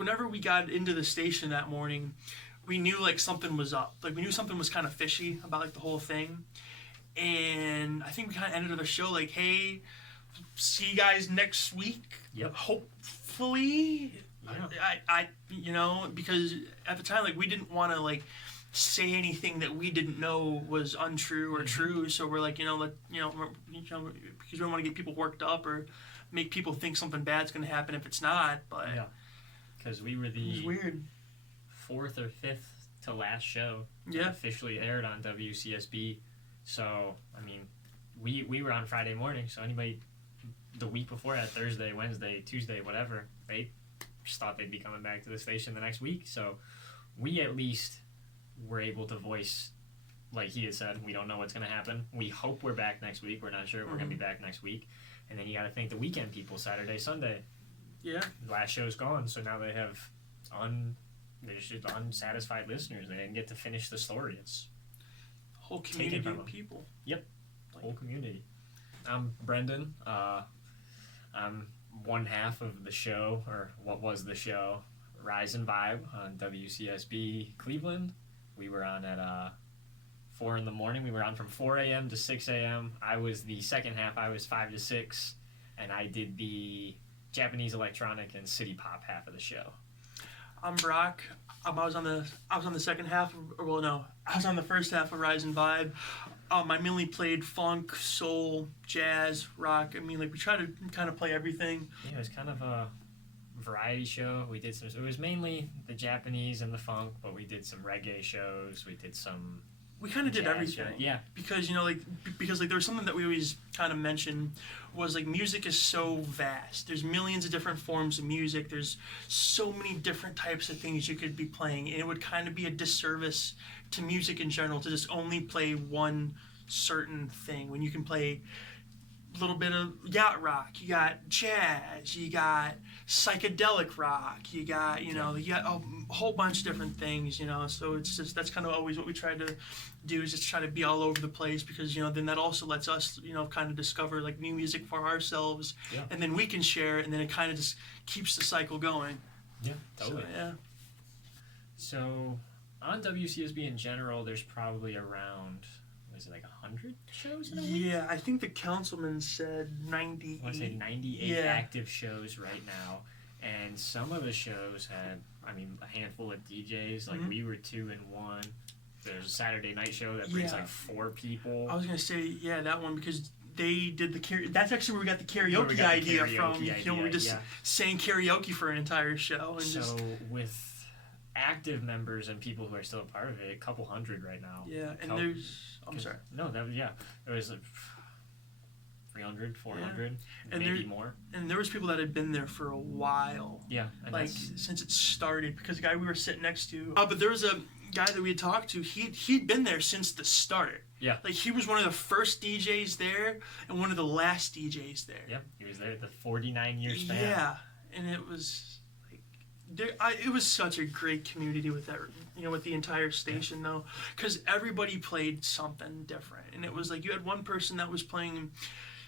Whenever we got into the station that morning, we knew like something was up. Like we knew something was kind of fishy about like the whole thing. And I think we kind of ended the show like, hey, see you guys next week. Yep. Hopefully. Yeah. Because at the time, like, we didn't want to like say anything that we didn't know was untrue or true. So we're like, because we don't want to get people worked up or make people think something bad's going to happen if it's not. But yeah, because we were the it was weird. 4th or 5th to last show that officially aired on WCSB. So, I mean, we were on Friday morning, so anybody the week before that, Thursday, Wednesday, Tuesday, whatever, they just thought they'd be coming back to the station the next week. So we at least were able to voice, like he had said, we don't know what's going to happen. We hope we're back next week. We're not sure if we're going to be back next week. And then you got to thank the weekend people, Saturday, Sunday. Yeah. The last show's gone, so now they have they're just unsatisfied listeners. They didn't get to finish the story. It's whole community of people. Yep, whole community. I'm Brendan. I'm one half of the show, or what was the show, Rise and Vibe on WCSB Cleveland. We were on at 4 in the morning. We were on from 4 a.m. to 6 a.m. I was the second half. I was 5 to 6, and I did the Japanese electronic and city pop half of the show. I'm Brock. I was on the second half. I was on the first half of Rise and Vibe. I mainly played funk, soul, jazz, rock. I mean, like we try to kind of play everything. Yeah, it was kind of a variety show. We did some. It was mainly the Japanese and the funk, but we did some reggae shows. We did some. We kind of did everything. Yeah. Because there was something that we always kind of mentioned was like music is so vast. There's millions of different forms of music. There's so many different types of things you could be playing, and it would kind of be a disservice to music in general to just only play one certain thing when you can play a little bit of yacht rock, you got jazz, you got psychedelic rock, you got a whole bunch of different things, so it's just, that's kind of always what we try to do, is just try to be all over the place, because then that also lets us kind of discover like new music for ourselves, and then we can share it, and then it kind of just keeps the cycle going. Yeah, totally. So on WCSB in general, there's probably around, was it like 100 shows in a week? Yeah, I think the councilman said 98. I want to say 98 active shows right now. And some of the shows had, a handful of DJs. Like, we were 2 in 1. There's a Saturday night show that brings like 4 people. I was going to say, that one, because they did that's actually where we got the karaoke idea from. We were just saying karaoke for an entire show. And with active members and people who are still a part of it, a couple hundred right now. Yeah, and I'm sorry. No, there was like 300, 400, and maybe more. And there was people that had been there for a while. Yeah. And since it started, because the guy we were sitting next to, but there was a guy that we had talked to, he'd been there since the start. Yeah. Like, he was one of the first DJs there and one of the last DJs there. Yeah, he was there the 49-year span. Yeah, and it was... it was such a great community with that, with the entire station, though, because everybody played something different. And it was like you had one person that was playing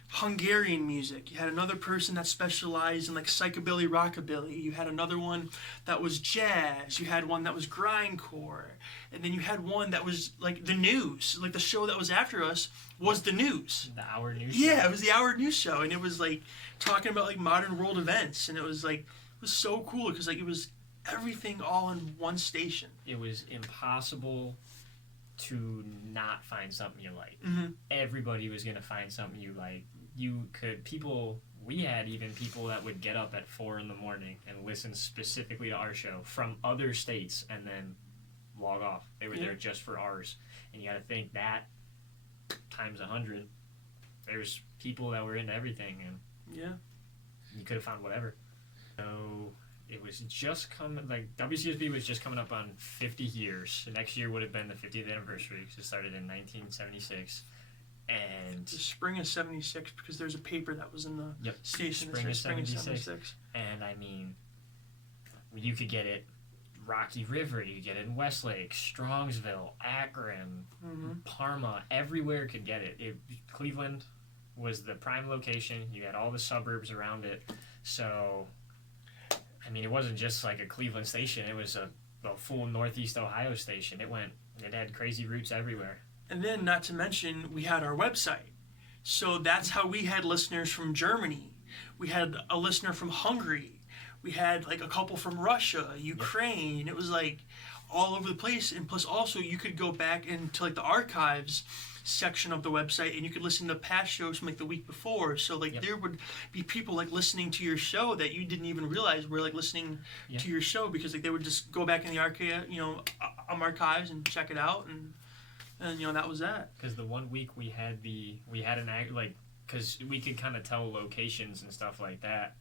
Hungarian music. You had another person that specialized in like psychobilly, rockabilly. You had another one that was jazz. You had one that was grindcore. And then you had one that was like the news. Like the show that was after us was the news. The hour news show. Yeah, it was the hour news show. And it was like talking about like modern world events. And it was like... was so cool because like it was everything all in one station. It was impossible to not find something you like. Mm-hmm. Everybody was going to find something you like. We had even people that would get up at 4 in the morning and listen specifically to our show from other states and then log off. They were there just for ours. And you got to think that times 100, there's people that were into everything, and you could have found whatever. So it was just WCSB was just coming up on 50 years. The next year would have been the 50th anniversary, because it started in 1976. And the spring of 76, because there's a paper that was in the station spring that of said spring 76. of 76. And you could get it Rocky River, you could get it in Westlake, Strongsville, Akron, Parma, everywhere could get it. Cleveland was the prime location. You had all the suburbs around it. So... mean, it wasn't just like a Cleveland station. It was a full Northeast Ohio station. It had crazy routes everywhere. And then, not to mention, we had our website. So that's how we had listeners from Germany. We had a listener from Hungary. We had like a couple from Russia, Ukraine. Yep. It was like all over the place. And plus also you could go back into like the archives section of the website and you could listen to past shows from like the week before. So like there would be people like listening to your show that you didn't even realize were like listening to your show, because like they would just go back in the archives and check it out, and that was that. Because the one week we had because we could kind of tell locations and stuff like that.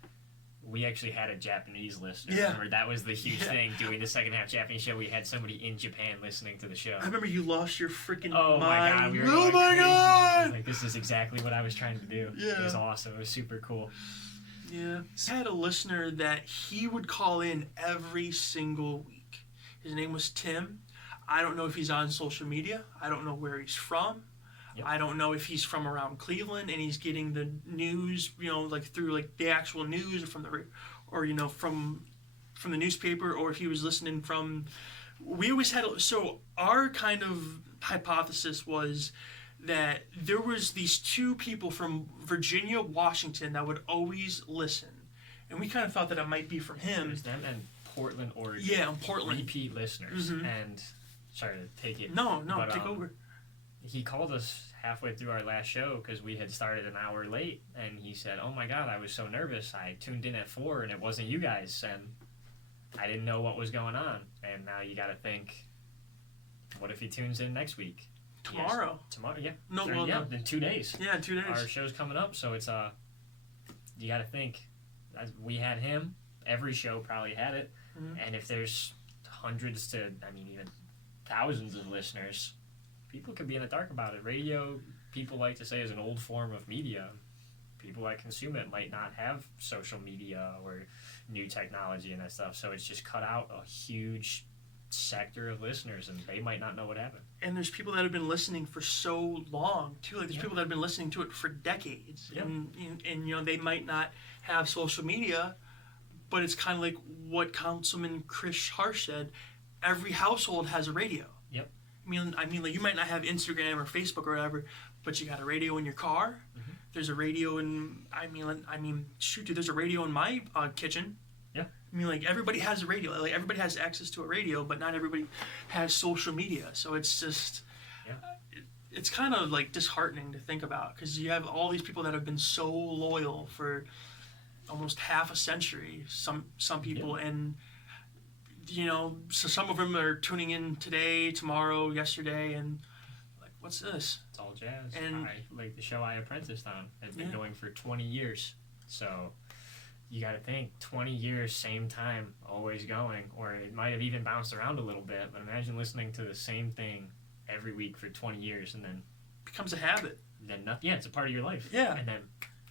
We actually had a Japanese listener. Yeah. Remember, that was the huge thing. Doing the second half Japanese show, we had somebody in Japan listening to the show. I remember you lost your freaking mind. Oh my god! We were oh my crazy. god! Like, this is exactly what I was trying to do. Yeah. It was awesome. It was super cool. Yeah. I had a listener that he would call in every single week. His name was Tim. I don't know if he's on social media. I don't know where he's from. Yep. I don't know if he's from around Cleveland and he's getting the news, like through like the actual news from the newspaper, or if he was listening from. We always had our kind of hypothesis was that there was these two people from Virginia, Washington that would always listen, and we kind of thought that it might be from him. It was them and Portland, Oregon. Yeah, Portland. Repeat listeners. Mm-hmm. And sorry to take it. No, take over. He called us halfway through our last show because we had started an hour late, and he said, "Oh my god, I was so nervous. I tuned in at 4 and it wasn't you guys, and I didn't know what was going on." And now you got to think, what if he tunes in next week? Tomorrow. Yes. Tomorrow, yeah. No, in 2 days. Yeah, 2 days. Our show's coming up, so it's you got to think. We had him. Every show probably had it, and if there's hundreds to, even thousands of listeners, people could be in the dark about it. Radio, people like to say, is an old form of media. People that consume it might not have social media or new technology and that stuff, so it's just cut out a huge sector of listeners, and they might not know what happened. And there's people that have been listening for so long too. Like there's people that have been listening to it for decades, and they might not have social media, but it's kind of like what Councilman Chris Harsh said. Every household has a radio. Yep. I mean, like you might not have Instagram or Facebook or whatever, but you got a radio in your car. Mm-hmm. There's a radio in. Shoot, dude, there's a radio in my kitchen. Yeah. Like everybody has a radio. Like everybody has access to a radio, but not everybody has social media. So it's just, it's kind of like disheartening to think about, because you have all these people that have been so loyal for almost half a century. Some people, and so some of them are tuning in today, tomorrow, yesterday, and like, what's this? It's all jazz. And like the show I apprenticed on has been going for 20 years. So you got to think 20 years, same time, always going, or it might have even bounced around a little bit. But imagine listening to the same thing every week for 20 years, and then becomes a habit. Then nothing. Yeah, it's a part of your life. Yeah, and then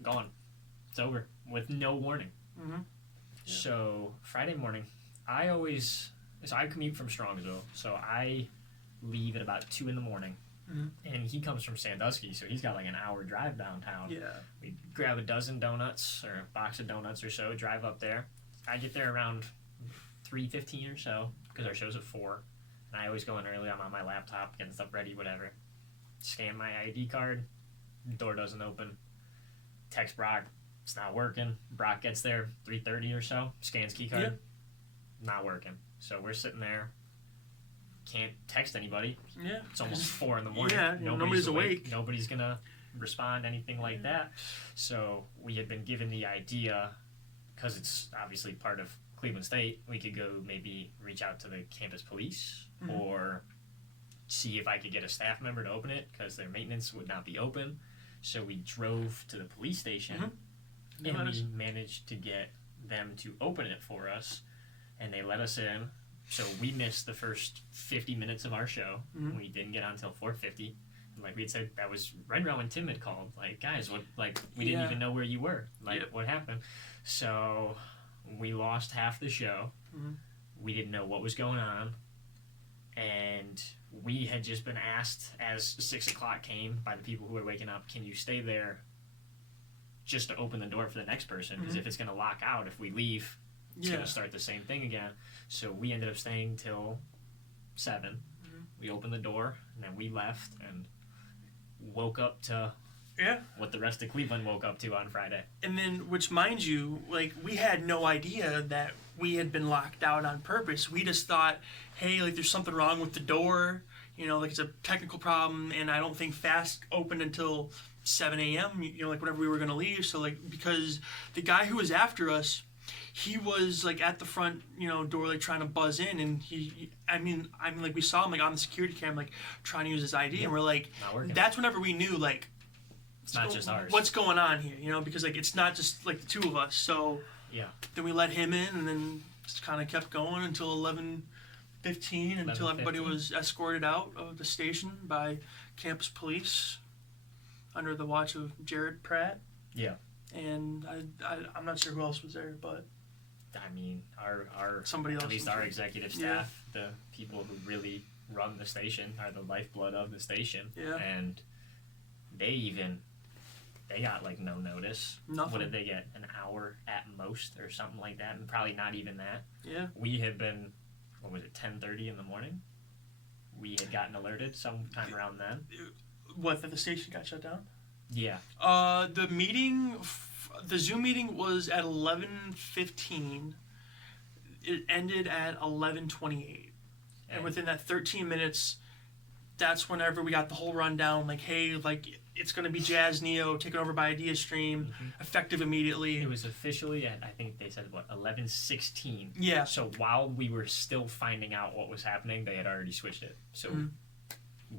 gone. It's over with no warning. Mm-hmm. Yeah. So Friday morning, I commute from Strongsville, so I leave at about 2 a.m. And he comes from Sandusky, so he's got like an hour drive downtown. Yeah. We grab a dozen donuts or a box of donuts or so, drive up there. I get there around 3:15 or so, because our show's at 4. And I always go in early. I'm on my laptop, getting stuff ready, whatever. Scan my ID card. Door doesn't open. Text Brock. It's not working. Brock gets there 3:30 or so. Scans key card. Yep. Not working. So we're sitting there. Can't text anybody. Yeah. It's almost 4 a.m. Yeah, nobody's awake. Nobody's going to respond, anything like that. So we had been given the idea, because it's obviously part of Cleveland State, we could go maybe reach out to the campus police or see if I could get a staff member to open it, because their maintenance would not be open. So we drove to the police station and we managed to get them to open it for us, and they let us in. So we missed the first 50 minutes of our show. We didn't get on until 4:50. And like we had said, that was right around when Tim had called. Like, guys, what? Like, we didn't even know where you were. Like, what happened? So we lost half the show. We didn't know what was going on. And we had just been asked, as 6 o'clock came, by the people who were waking up, can you stay there just to open the door for the next person? Because if it's going to lock out if we leave, It's going to start the same thing again. So we ended up staying till 7. Mm-hmm. We opened the door, and then we left and woke up to what the rest of Cleveland woke up to on Friday. And then, which mind you, like, we had no idea that we had been locked out on purpose. We just thought, hey, like, there's something wrong with the door, you know, like, it's a technical problem, and I don't think Fast opened until 7 a.m., you know, like, whenever we were going to leave. So, like, because the guy who was after us, he was, like, at the front, you know, door, like, trying to buzz in, and I mean, like, we saw him, like, on the security cam, like, trying to use his ID, and we're like, that's whenever we knew, like, it's not just ours. What's going on here, you know, because, like, it's not just, like, the two of us, so then we let him in, and then just kind of kept going until 11:15, until everybody was escorted out of the station by campus police under the watch of Jared Pratt. Yeah. And I'm not sure who else was there, but I mean, our somebody else, at least our executive staff, the people who really run the station, are the lifeblood of the station. Yeah. And they got like no notice. Nothing. What did they get? An hour at most, or something like that, and probably not even that. Yeah. We had been, what was it, 10:30 in the morning? We had gotten alerted sometime around then. What, that the station got shut down? Yeah. The meeting, the Zoom meeting was at 11:15. It ended at 11:28. And within that 13 minutes, that's whenever we got the whole rundown, like, hey, like, it's going to be Jazz Neo taken over by Ideastream, effective immediately. It was officially at, I think they said, what, 11:16. Yeah. So while we were still finding out what was happening, they had already switched it. So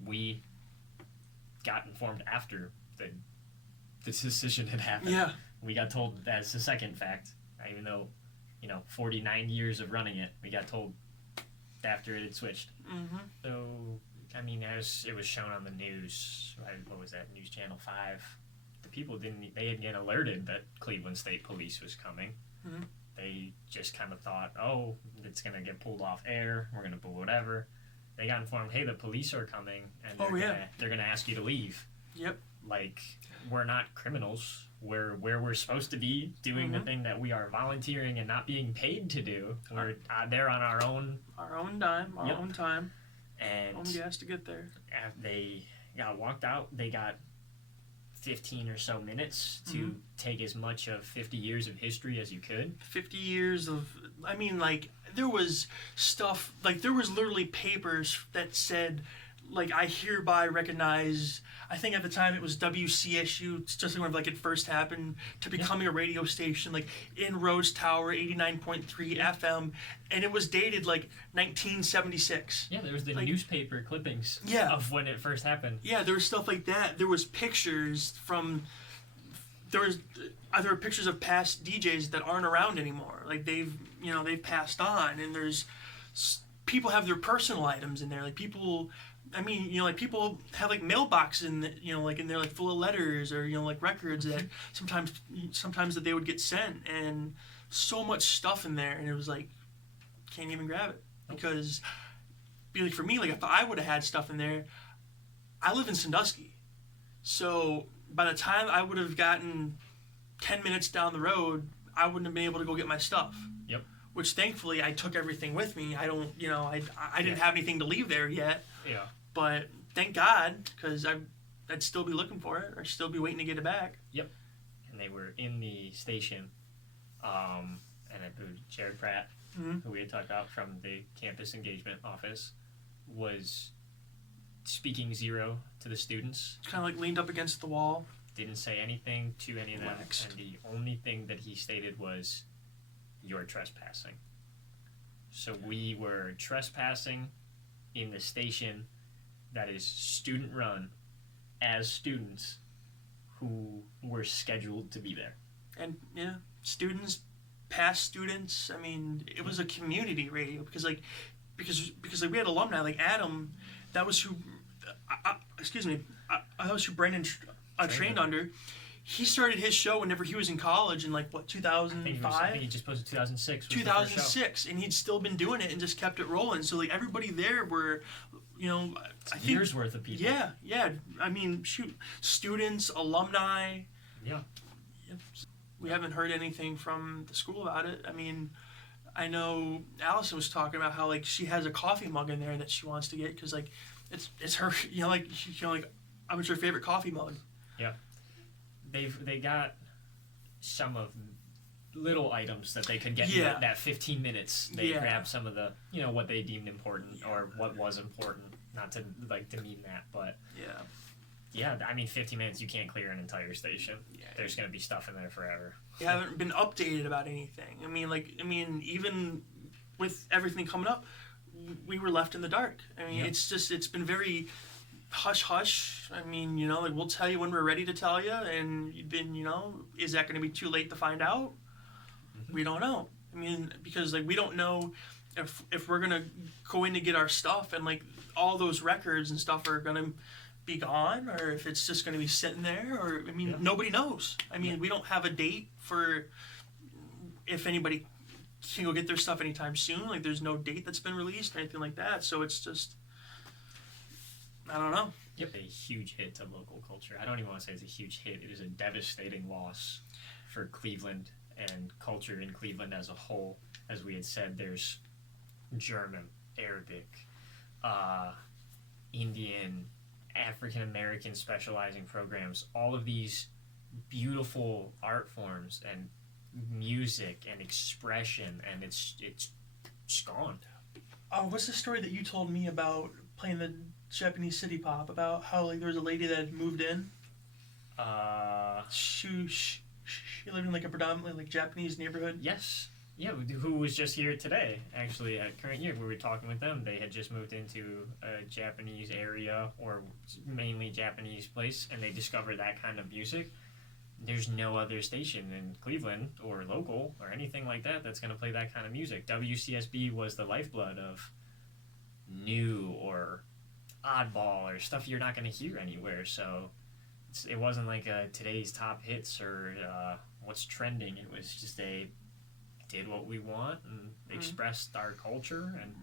we got informed after the decision had happened. Yeah. We got told that's the second fact, even though, 49 years of running it, we got told after it had switched. Mm-hmm. So, I mean, as it was shown on the news, what was that, News Channel 5, the people they didn't get alerted that Cleveland State Police was coming. Mm-hmm. They just kind of thought, oh, it's going to get pulled off air, we're going to pull whatever. They got informed, hey, the police are coming, and they're going to ask you to leave. Yep. Like, we're not criminals. We're where we're supposed to be, doing the thing that we are volunteering and not being paid to do. We're there on our own dime, our own time, and own gas to get there. They got walked out. They got 15 or so minutes to take as much of 50 years of history as you could. 50 years of, I mean, like, there was stuff, like, there was literally papers that said, like, I hereby recognize, I think at the time it was WCSU, just when like it first happened, to becoming a radio station, like, in Rhodes Tower, 89.3 FM, and it was dated, like, 1976. Yeah, there was the newspaper clippings of when it first happened. Yeah, there was stuff like that. There was pictures from, there were pictures of past DJs that aren't around anymore. Like, they've passed on, and there's, people have their personal items in there, like, people... I mean, like, people have, like, mailboxes in the, like, in there, like, full of letters or, like, records that sometimes that they would get sent, and so much stuff in there, and it was like, can't even grab it, because, like, for me, like, if I would have had stuff in there, I live in Sandusky, so by the time I would have gotten 10 minutes down the road, I wouldn't have been able to go get my stuff. Yep. Which, thankfully, I took everything with me. I don't, I didn't have anything to leave there yet. Yeah. But thank God, because I'd still be looking for it, or still be waiting to get it back. Yep. And they were in the station, and I believe Jared Pratt, who we had talked about from the campus engagement office, was speaking zero to the students. Kind of like leaned up against the wall. Didn't say anything to any of them. Relaxed. And the only thing that he stated was, "You're trespassing." So we were trespassing in the station that is student run as students who were scheduled to be there. And students, past students, I mean, it was a community radio because we had alumni like Adam, that was who that was who Brendan trained under. He started his show whenever he was in college in, like, what, 2005? I think he just posted 2006. 2006, and he'd still been doing it and just kept it rolling. So, like, everybody there were, I think, years worth of people. Yeah. I mean, shoot, students, alumni. Yeah. We haven't heard anything from the school about it. I mean, I know Allison was talking about how like she has a coffee mug in there that she wants to get because like it's her like it's her favorite coffee mug. Yeah, they got some of little items that they could get in that 15 minutes. They grabbed some of the what they deemed important or what was important. Not to like demean that, but yeah. I mean, 15 minutes you can't clear an entire station. Yeah, there's gonna be stuff in there forever. They haven't been updated about anything. I mean, even with everything coming up, we were left in the dark. I mean, it's been very hush hush. I mean, like we'll tell you when we're ready to tell you, and then is that going to be too late to find out? Mm-hmm. We don't know. I mean, because like we don't know if we're gonna go in to get our stuff and like all those records and stuff are gonna be gone, or if it's just going to be sitting there, or I mean nobody knows. I mean we don't have a date for if anybody can go get their stuff anytime soon. Like there's no date that's been released or anything like that, so it's just I don't know. Yep, a huge hit to local culture. I don't even want to say it's a huge hit. It is a devastating loss for Cleveland and culture in Cleveland as a whole. As we had said, there's German, Arabic, Indian, African American specializing programs, all of these beautiful art forms and music and expression, and it's gone. Oh, what's the story that you told me about playing the Japanese city pop, about how like there was a lady that had moved in? She lived in like a predominantly like Japanese neighborhood. Yes. Yeah, who was just here today, actually, at Current Year. We were talking with them. They had just moved into a Japanese area, or mainly Japanese place, and they discovered that kind of music. There's no other station in Cleveland, or local, or anything like that that's going to play that kind of music. WCSB was the lifeblood of new, or oddball, or stuff you're not going to hear anywhere, so it wasn't like today's top hits, or what's trending. It was just did what we want and expressed our culture and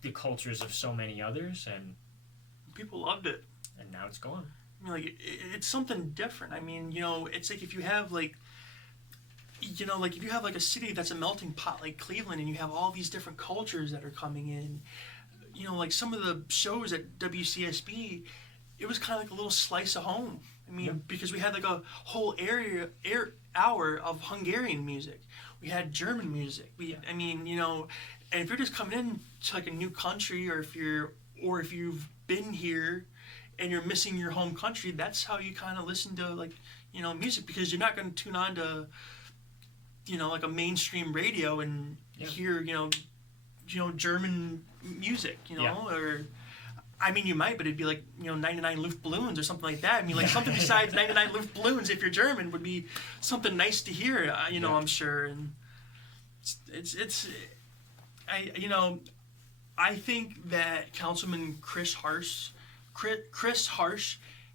the cultures of so many others, and people loved it. And now it's gone. I mean, like it's something different. I mean, it's like if you have like if you have like a city that's a melting pot like Cleveland, and you have all these different cultures that are coming in, like some of the shows at WCSB, it was kind of like a little slice of home. I mean, because we had like a whole hour of Hungarian music. We had German music. I mean, and if you're just coming in to like a new country, or if you've been here and you're missing your home country, that's how you kind of listen to like, music, because you're not going to tune on to, like a mainstream radio and hear, German music, or I mean, you might, but it'd be like, 99 Luftballons or something like that. I mean, like something besides 99 Luftballons, if you're German, would be something nice to hear, I'm sure. And I think that Councilman Chris Harsh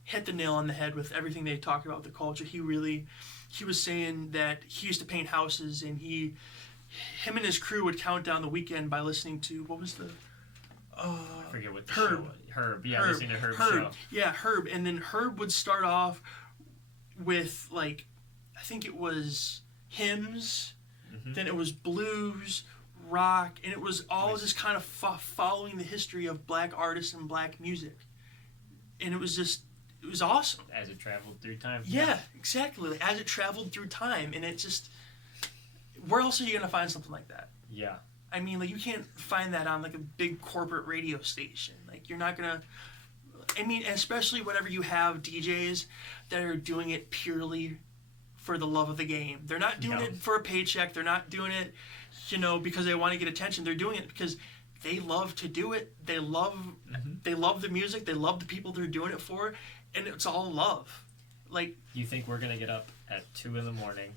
hit the nail on the head with everything they talked about with the culture. He was saying that he used to paint houses, and him and his crew would count down the weekend by listening to, what was the... I forget what the Herb. show was. Herb. Yeah, listening to Herb's show. Yeah, Herb. And then Herb would start off with, like, I think it was hymns, then it was blues, rock, and it was all just kind of following the history of black artists and black music. And it was awesome. As it traveled through time. Yeah, exactly. As it traveled through time. And it just, where else are you going to find something like that? Yeah. I mean, like, you can't find that on, like, a big corporate radio station. Like, you're not going to... I mean, especially whenever you have DJs that are doing it purely for the love of the game. They're not doing it for a paycheck. They're not doing it, because they want to get attention. They're doing it because they love to do it. They love the music. They love the people they're doing it for. And it's all love. Like... You think we're going to get up at 2 in the morning...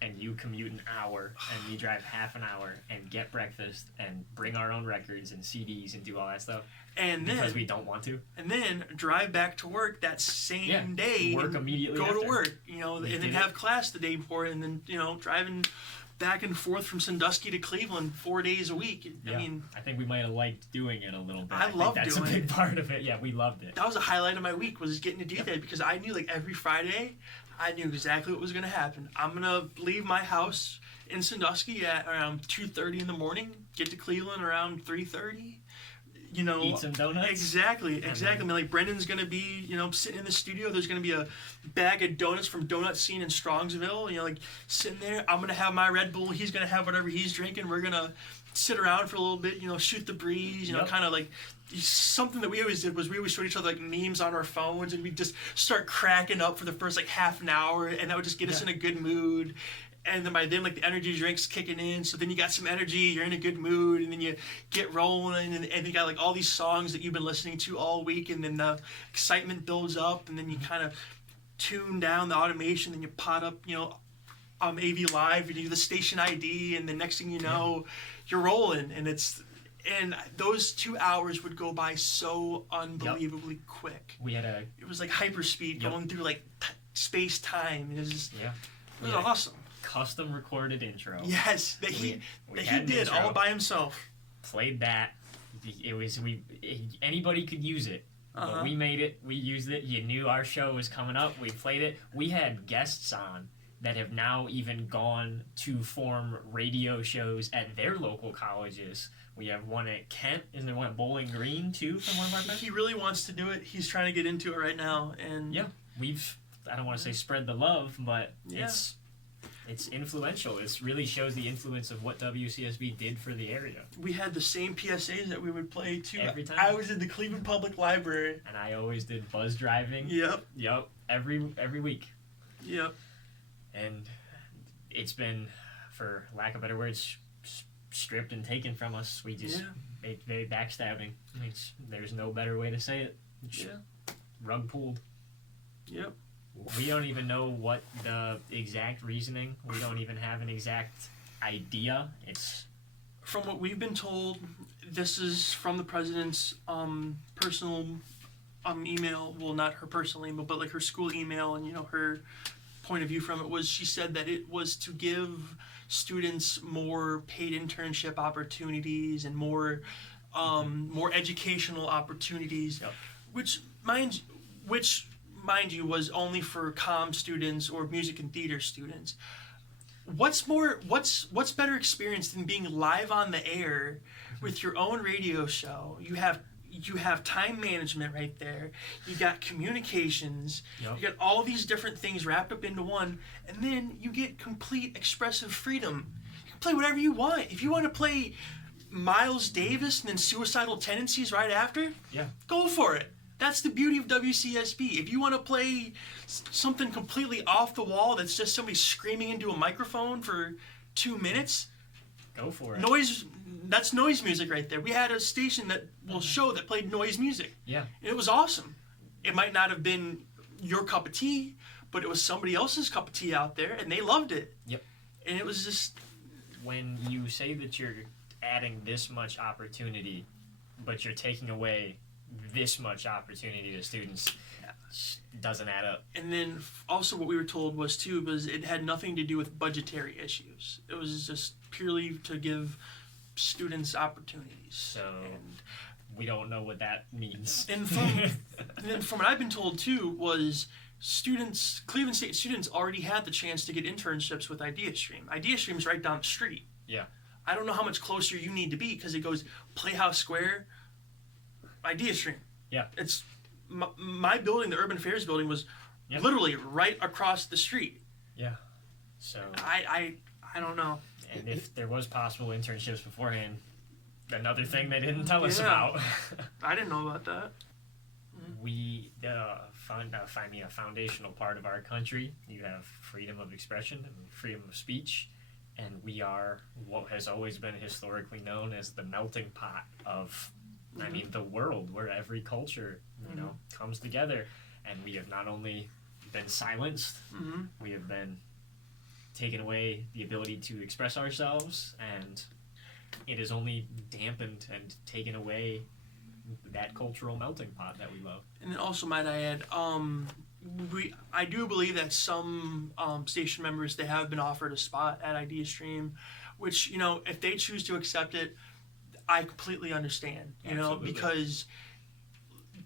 and you commute an hour, and we drive half an hour, and get breakfast, and bring our own records and CDs and do all that stuff, and then because we don't want to, and then drive back to work that same day, work immediately, go after. To work, and then have class the day before, and then driving back and forth from Sandusky to Cleveland 4 days a week. Yeah. I mean, I think we might have liked doing it a little bit. I loved think that's doing a big it. part of it. Yeah, we loved it. that was a highlight of my week, was getting to do that, because I knew like every Friday, I knew exactly what was going to happen. I'm going to leave my house in Sandusky at around 2:30 in the morning, get to Cleveland around 3:30. You know, Eat some donuts. Exactly. I mean, like Brendan's gonna be, sitting in the studio. There's gonna be a bag of donuts from Donut Scene in Strongsville. Like sitting there. I'm gonna have my Red Bull. He's gonna have whatever he's drinking. We're gonna sit around for a little bit. Shoot the breeze. Yep. Kind of like something that we always did was we always showed each other like memes on our phones, and we'd just start cracking up for the first like half an hour, and that would just get us in a good mood. And then by then, like, the energy drink's kicking in, so then you got some energy, you're in a good mood, and then you get rolling, and you got, like, all these songs that you've been listening to all week, and then the excitement builds up, and then you kind of tune down the automation, then you pot up, AV Live, and you do the station ID, and the next thing you know, you're rolling, and those 2 hours would go by so unbelievably quick. It was like hyperspeed going through, like, space-time. It was just, it was awesome. Custom recorded intro. Yes, that he did intro, all by himself. Played that. Anybody could use it. But we made it. We used it. You knew our show was coming up. We played it. We had guests on that have now even gone to form radio shows at their local colleges. We have one at Kent. Isn't there one at Bowling Green too from one of our friends? He really wants to do it. He's trying to get into it right now, and I don't want to say spread the love, but it's influential. It really shows the influence of what WCSB did for the area. We had the same PSAs that we would play too. Every time. I was in the Cleveland Public Library. And I always did buzz driving. Yep. Every week. Yep. And it's been, for lack of better words, stripped and taken from us. We just made very backstabbing. There's no better way to say it. Rug pulled. Yep. We don't even know what the exact reasoning. We don't even have an exact idea. It's from what we've been told. This is from the president's personal email. Well, not her personal email, but like her school email, and her point of view from it was, she said that it was to give students more paid internship opportunities and more educational opportunities, which mind you was only for comm students or music and theater students. What's better experience than being live on the air with your own radio show? You have time management right there. You got communications. You got all these different things wrapped up into one, and then you get complete expressive freedom. You can play whatever you want. If you want to play Miles Davis and then Suicidal Tendencies right after, go for it. That's the beauty of WCSB. If you want to play something completely off the wall that's just somebody screaming into a microphone for 2 minutes, go for it. That's noise music right there. We had a station show that played noise music. Yeah. And it was awesome. It might not have been your cup of tea, but it was somebody else's cup of tea out there, and they loved it. Yep. And it was just... When you say that you're adding this much opportunity, but you're taking away this much opportunity to students, doesn't add up. And then also what we were told was it had nothing to do with budgetary issues. It was just purely to give students opportunities. So we don't know what that means. And from what I've been told too was Cleveland State students already had the chance to get internships with Ideastream. Ideastream's right down the street. Yeah. I don't know how much closer you need to be, because it goes Playhouse Square, Ideastream. Yeah. It's my building, the Urban Affairs building, was literally right across the street. Yeah. So I don't know. And if there was possible internships beforehand, another thing they didn't tell us about. I didn't know about that. We finding a foundational part of our country. You have freedom of expression and freedom of speech, and we are what has always been historically known as the melting pot of, the world, where every culture, comes together. And we have not only been silenced, we have been taken away the ability to express ourselves, and it has only dampened and taken away that cultural melting pot that we love. And then also, might I add, I do believe that some station members, they have been offered a spot at Ideastream, which, you know, if they choose to accept it, I completely understand. You know, Absolutely. because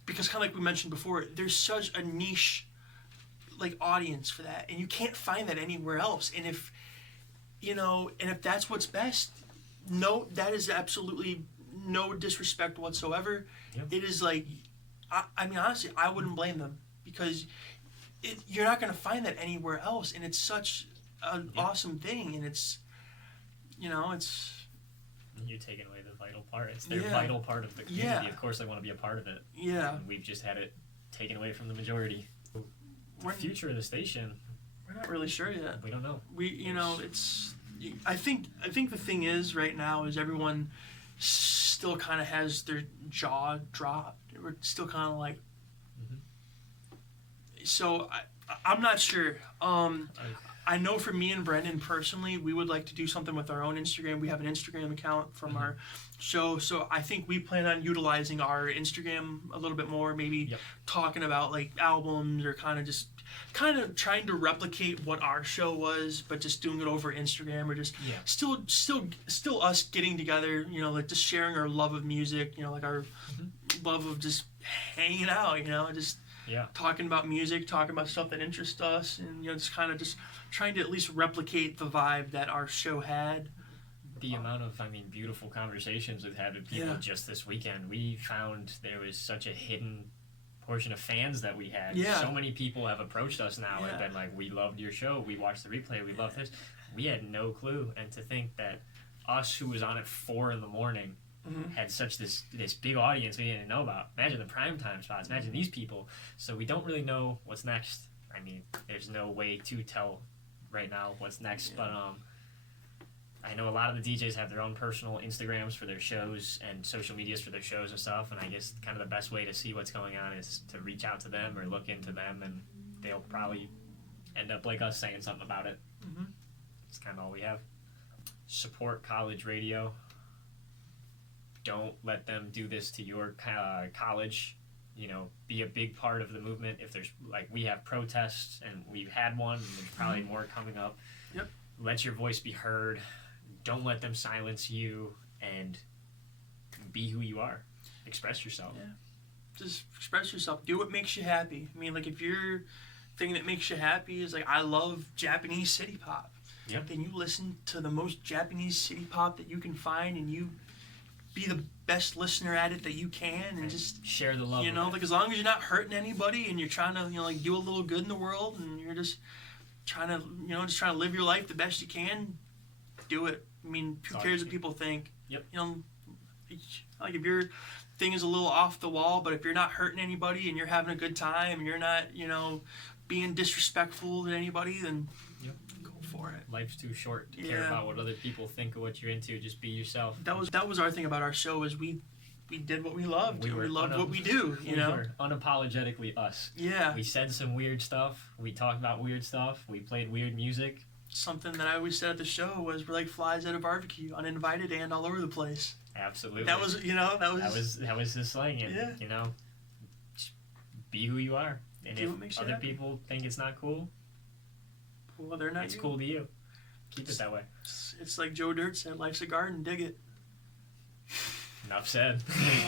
kind of like we mentioned before, there's such a niche like audience for that, and you can't find that anywhere else. And if that's what's best, no, that is absolutely no disrespect whatsoever. Yep. It is like, I mean, honestly, I wouldn't blame them, because you're not going to find that anywhere else, and it's such an awesome thing, and it's, you know, it's. You're taking away the vital part. It's their vital part of the community. Yeah. Of course, they want to be a part of it. Yeah. And we've just had it taken away from the majority. The future of the station, we're not really sure yet. we don't know. It's. I think the thing is right now is everyone still kind of has their jaw dropped. We're still kind of like. So I'm not sure. I know for me and Brendan personally, we would like to do something with our own Instagram. We have an Instagram account from our show, so I think we plan on utilizing our Instagram a little bit more, maybe talking about like albums, or kind of trying to replicate what our show was, but just doing it over Instagram, or just still us getting together, you know, like just sharing our love of music, you know, like our love of just hanging out, you know, just talking about music, talking about stuff that interests us, and, you know, just kind of just trying to at least replicate the vibe that our show had. The amount of, beautiful conversations we've had with people just this weekend. We found there was such a hidden portion of fans that we had. Yeah. So many people have approached us now and been like, we loved your show, we watched the replay, we loved this. We had no clue. And to think that us, who was on at 4 a.m, had such this big audience we didn't know about. Imagine the primetime spots. Imagine these people. So we don't really know what's next. There's no way to tell right now what's next. But I know a lot of the DJs have their own personal Instagrams for their shows and social medias for their shows and stuff. And I guess kind of the best way to see what's going on is to reach out to them or look into them, and they'll probably end up like us saying something about it. It's kind of all we have. Support college radio. Don't let them do this to your college. You know, be a big part of the movement. If there's, like, we have protests, and we've had one, and there's probably more coming up. Let your voice be heard. Don't let them silence you, and be who you are. Express yourself. Just express yourself. Do what makes you happy. Like, if your thing that makes you happy is like, I love Japanese city pop, then you listen to the most Japanese city pop that you can find, and you be the best listener at it that you can, and just share the love. You know, like, as long as you're not hurting anybody, and you're trying to, you know, like, do a little good in the world, and you're just trying to live your life the best you can, do it. Who cares what people think? You know, like, if your thing is a little off the wall, but if you're not hurting anybody and you're having a good time and you're not, you know, being disrespectful to anybody, then go for it. Life's too short to care about what other people think of what you're into. Just be yourself. That was our thing about our show, is we did what we loved. We loved what we do. You know, were unapologetically us. We said some weird stuff. We talked about weird stuff. We played weird music. Something that I always said at the show was, we're like flies at a barbecue, uninvited and all over the place. Absolutely. That was the slang. And, you know, just be who you are. And if other people think it's not cool, well, they're not. It's cool to you. Keep it that way. It's like Joe Dirt said, life's a garden, dig it. Enough said.